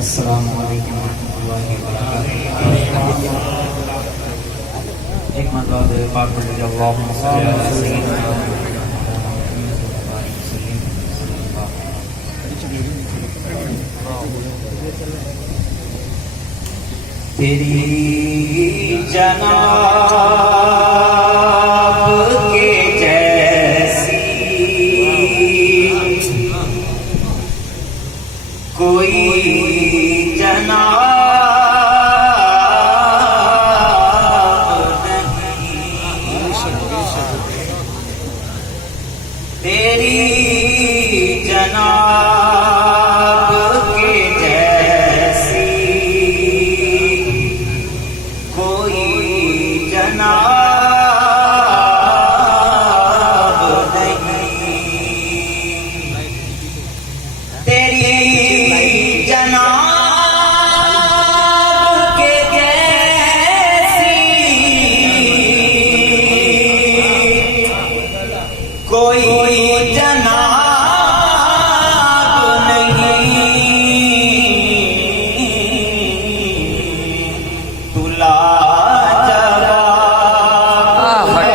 अस्सलामु अलैकुम रहमतुल्लाहि व बरकातुहू। एक मरतबा दरूद पाक पढ़ लीजिए। अल्लाहुम्मा सल्ली अला सय्यिदिना तेरी जनाब के जैसी कोई जनाब नहीं, तेरी जनाब के जैसी कोई जनाब नहीं, तेरी जनाब के जैसी कोई जनाब नहीं, तू लाजवाब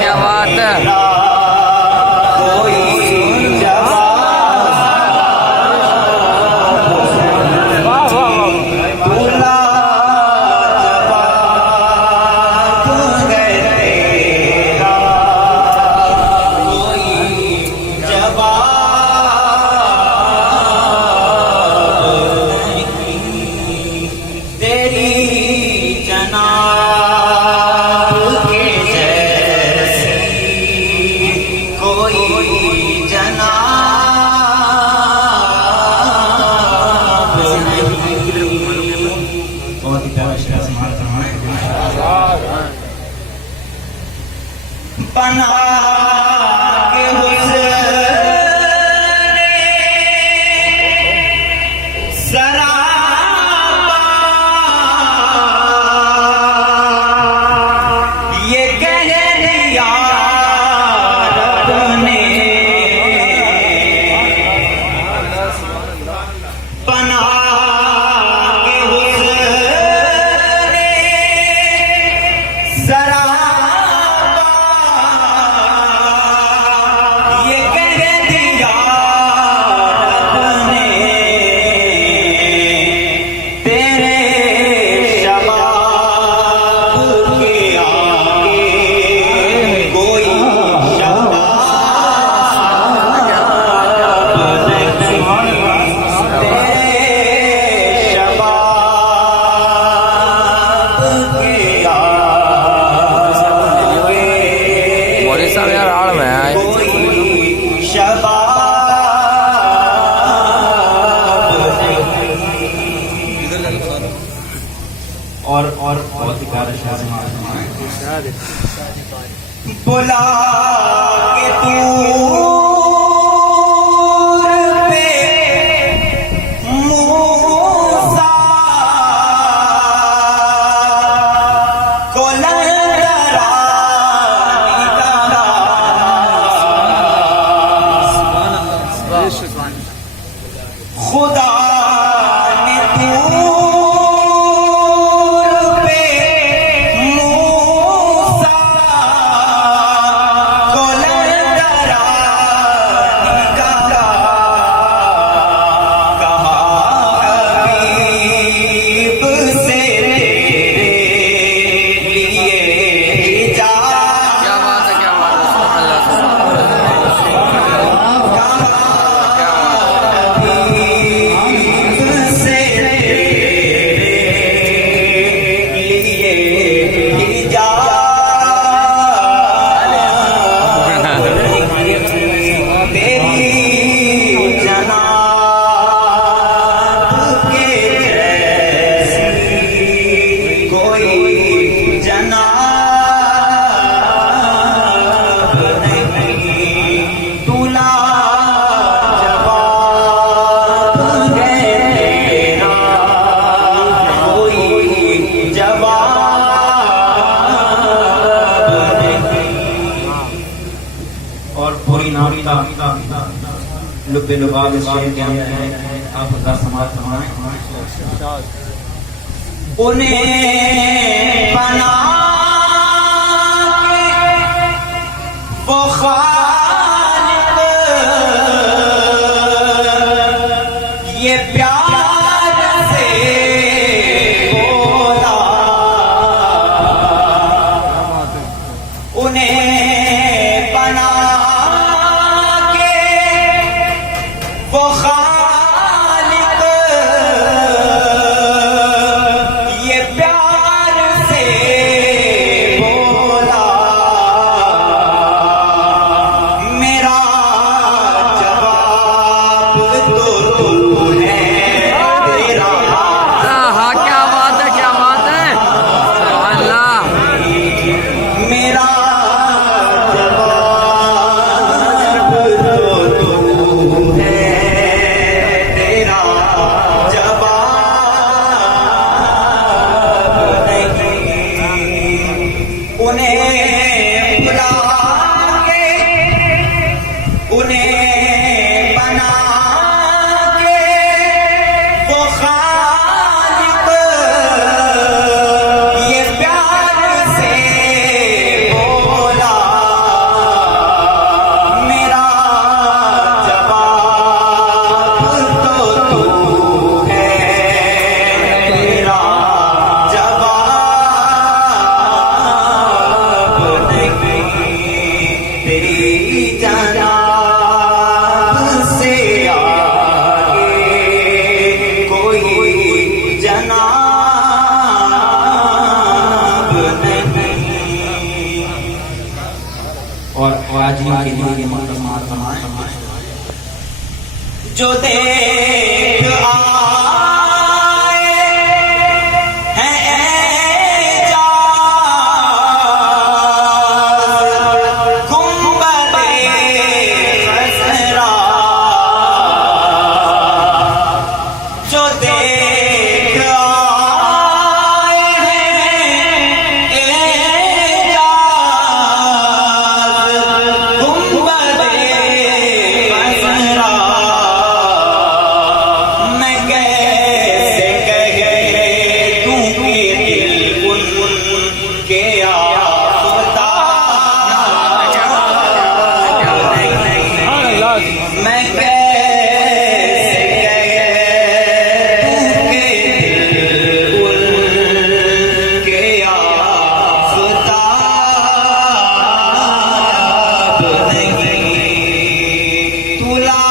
क्या बात है। कोई बना के हुस्न सरापा ये कह दिया रब ने, बना के हुस्न सरापा यार आड़ में है और बहुत ही बोला के तू मूसा को खुदा ने तूर पे मूसा को लड़रा निकाला, कहा हबीब से तेरे लिए जा। क्या बात है, क्या बात है। और पूरी नाम का लुब्बे लुबाब इस शेर के अंदर है। आप दस समाज फरमाएं। उन्हें बना के वो खालिक ये प्यार से बोला, उन्हें बना के वो खालिक ये प्यार से बोला, मेरा जवाब तो तू है तेरा। हाँ, क्या बात है, क्या बात है। अल्लाह मेरा जवाब तो तू है तेरा, जवाब नहीं। उन्हें बुला के उन्हें बना के वो खालिक ये प्यार से बोला, मेरा जवाब तो तू है तेरा, जवाब नहीं। तेरी जनाब से आगे कोई जनाब नहीं। और आज ही के लिए ये मकसद फरमाएं। जो देख आए हैं एजाज गुंबदे खसरा, जो देख आए हैं एजाज गुंबदे खसरा, मैं कैसे कहे तू के दिल उनके आफताब, मैं कैसे कहे तू के दिल उनके आफताब नहीं। तू लाजवाब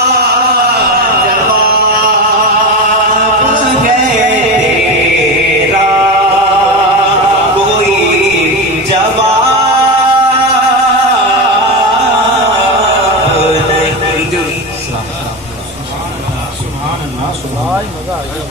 है तेरा, कोई जवाब नहीं।